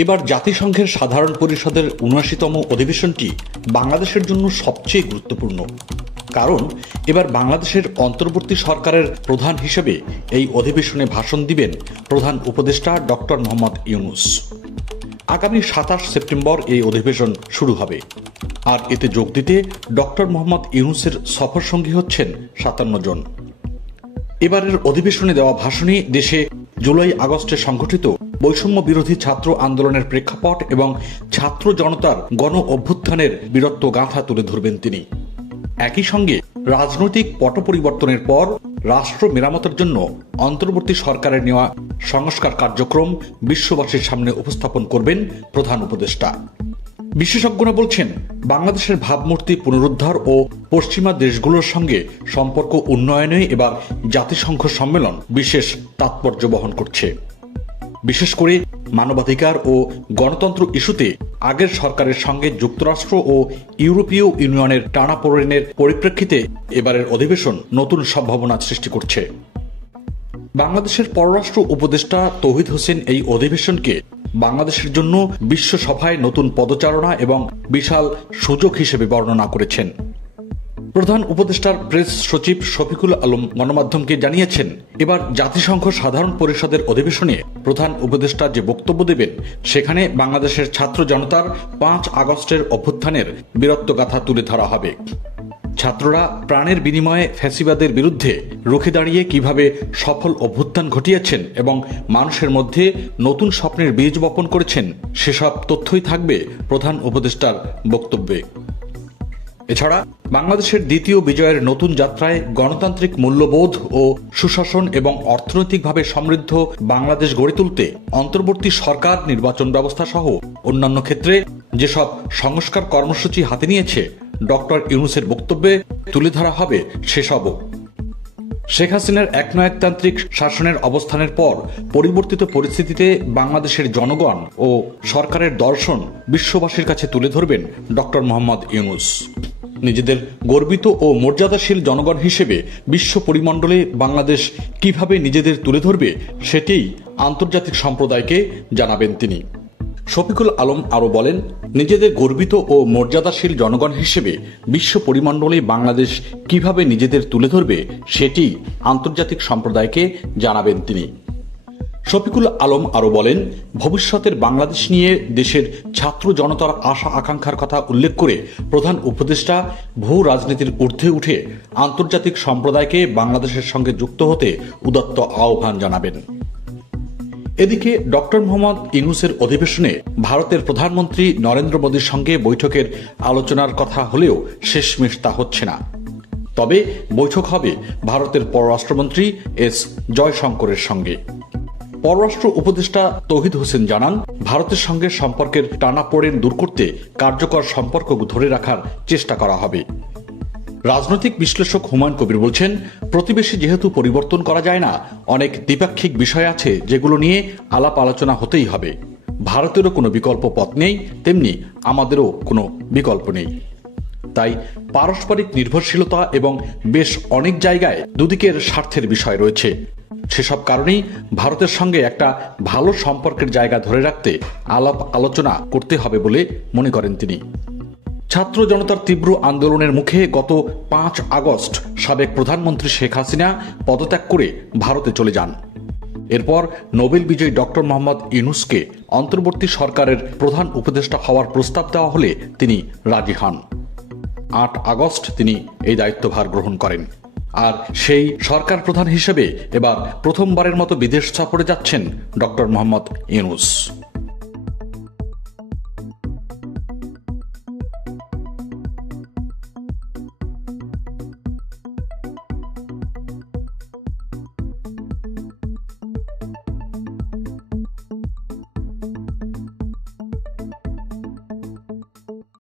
এবার জাতিসংঘের সাধারণ পরিষদের ৭৯তম অধিবেশনটি বাংলাদেশের জন্য সবচেয়ে গুরুত্বপূর্ণ, কারণ এবার বাংলাদেশের অন্তর্বর্তী সরকারের প্রধান হিসেবে এই অধিবেশনে ভাষণ দিবেন প্রধান উপদেষ্টা ডক্টর মোহাম্মদ ইউনূস। আগামী ২৭ সেপ্টেম্বর এই অধিবেশন শুরু হবে, আর এতে যোগ দিতে ডক্টর মোহাম্মদ ইউনূসের সফরসঙ্গী হচ্ছেন ৫৭ জন। এবারের অধিবেশনে দেওয়া ভাষণে দেশে জুলাই আগস্টে সংঘটিত বৈষম্য বিরোধী ছাত্র আন্দোলনের প্রেক্ষাপট এবং ছাত্র জনতার গণ অভ্যুত্থানের বীরত্ব গাথা তুলে ধরবেন তিনি। একই সঙ্গে রাজনৈতিক পট পরিবর্তনের পর রাষ্ট্র মেরামতের জন্য অন্তর্বর্তী সরকারের নেওয়া সংস্কার কার্যক্রম বিশ্ববাসীর সামনে উপস্থাপন করবেন প্রধান উপদেষ্টা। বিশেষজ্ঞরা বলছেন, বাংলাদেশের ভাবমূর্তি পুনরুদ্ধার ও পশ্চিমা দেশগুলোর সঙ্গে সম্পর্ক উন্নয়নে এবার জাতিসংঘ সম্মেলন বিশেষ তাৎপর্য বহন করছে। বিশেষ করে মানবাধিকার ও গণতন্ত্র ইস্যুতে আগের সরকারের সঙ্গে যুক্তরাষ্ট্র ও ইউরোপীয় ইউনিয়নের টানাপোড়েনের পরিপ্রেক্ষিতে এবারের অধিবেশন নতুন সম্ভাবনা সৃষ্টি করছে। বাংলাদেশের পররাষ্ট্র উপদেষ্টা তৌহিদ হোসেন এই অধিবেশনকে বাংলাদেশের জন্য বিশ্ব সভায় নতুন পদচারণা এবং বিশাল সুযোগ হিসেবে বর্ণনা করেছেন। প্রধান উপদেষ্টার প্রেস সচিব শফিকুল আলম গণমাধ্যমকে জানিয়েছেন, এবার জাতিসংঘ সাধারণ পরিষদের অধিবেশনে প্রধান উপদেষ্টা যে বক্তব্য দেবেন, সেখানে বাংলাদেশের ছাত্র জনতার ৫ আগস্টের অভ্যুত্থানের বীরত্বগাথা তুলে ধরা হবে। ছাত্ররা প্রাণের বিনিময়ে ফ্যাসিবাদের বিরুদ্ধে রুখে দাঁড়িয়ে কিভাবে সফল অভ্যুত্থান ঘটিয়েছেন এবং মানুষের মধ্যে নতুন স্বপ্নের বীজ বপন করেছেন, সেসব তথ্যই থাকবে প্রধান উপদেষ্টার বক্তব্যে। এছাড়া বাংলাদেশের দ্বিতীয় বিজয়ের নতুন যাত্রায় গণতান্ত্রিক মূল্যবোধ ও সুশাসন এবং অর্থনৈতিকভাবে সমৃদ্ধ বাংলাদেশ গড়ে তুলতে অন্তর্বর্তী সরকার নির্বাচন ব্যবস্থা সহ অন্যান্য ক্ষেত্রে যেসব সংস্কার কর্মসূচি হাতে নিয়েছে, ডক্টর ইউনূসের বক্তব্যে তুলে ধরা হবে সেসবও। শেখ হাসিনার একনায়কতান্ত্রিক শাসনের অবস্থানের পর পরিবর্তিত পরিস্থিতিতে বাংলাদেশের জনগণ ও সরকারের দর্শন বিশ্ববাসীর কাছে তুলে ধরবেন ডক্টর মোহাম্মদ ইউনূস। নিজেদের গর্বিত ও মর্যাদাশীল জনগণ হিসেবে বিশ্ব পরিমণ্ডলে বাংলাদেশ কিভাবে নিজেদের তুলে ধরবে, সেটিই আন্তর্জাতিক সম্প্রদায়কে জানাবেন তিনি। শফিকুল আলম আরও বলেন, নিজেদের গর্বিত ও মর্যাদাশীল জনগণ হিসেবে বিশ্ব পরিমণ্ডলে বাংলাদেশ কিভাবে নিজেদের তুলে ধরবে, সেটি আন্তর্জাতিক সম্প্রদায়কে জানাবেন তিনি। শফিকুল আলম আরও বলেন, ভবিষ্যতের বাংলাদেশ নিয়ে দেশের ছাত্র জনতার আশা আকাঙ্ক্ষার কথা উল্লেখ করে প্রধান উপদেষ্টা ভূ রাজনীতির ঊর্ধ্বে উঠে আন্তর্জাতিক সম্প্রদায়কে বাংলাদেশের সঙ্গে যুক্ত হতে উদাত্ত আহ্বান জানাবেন। এদিকে ডক্টর মোহাম্মদ ইউনূসের অধিবেশনে ভারতের প্রধানমন্ত্রী নরেন্দ্র মোদীর সঙ্গে বৈঠকের আলোচনার কথা হলেও শেষমেশ তা হচ্ছে না। তবে বৈঠক হবে ভারতের পররাষ্ট্রমন্ত্রী এস জয়শঙ্করের সঙ্গে। পররাষ্ট্র উপদেষ্টা তৌহিদ হোসেন জানান, ভারতের সঙ্গে সম্পর্কের টানাপোড়েন দূর করতে কার্যকর সম্পর্ক ধরে রাখার চেষ্টা করা হবে। রাজনৈতিক বিশ্লেষক হুমায়ুন কবির বলছেন, প্রতিবেশী যেহেতু পরিবর্তন করা যায় না, অনেক দ্বিপাক্ষিক বিষয় আছে যেগুলো নিয়ে আলাপ আলোচনা হতেই হবে। ভারতেরও কোনো বিকল্প পথ নেই, তেমনি আমাদেরও কোনো বিকল্প নেই। তাই পারস্পরিক নির্ভরশীলতা এবং বেশ অনেক জায়গায় দুদিকের স্বার্থের বিষয় রয়েছে। সেসব কারণেই ভারতের সঙ্গে একটা ভালো সম্পর্কের জায়গা ধরে রাখতে আলাপ আলোচনা করতে হবে বলে মনে করেন তিনি। ছাত্র জনতার তীব্র আন্দোলনের মুখে গত ৫ আগস্ট সাবেক প্রধানমন্ত্রী শেখ হাসিনা পদত্যাগ করে ভারতে চলে যান। এরপর নোবেল বিজয়ী ডক্টর মোহাম্মদ ইউনূসকে অন্তর্বর্তী সরকারের প্রধান উপদেষ্টা হওয়ার প্রস্তাব দেওয়া হলে তিনি রাজি হন। ৮ আগস্ট তিনি এই দায়িত্বভার গ্রহণ করেন। আর সেই সরকার প্রধান হিসেবে এবার প্রথমবারের মতো বিদেশ সফরে যাচ্ছেন ডক্টর মোহাম্মদ ইউনূস।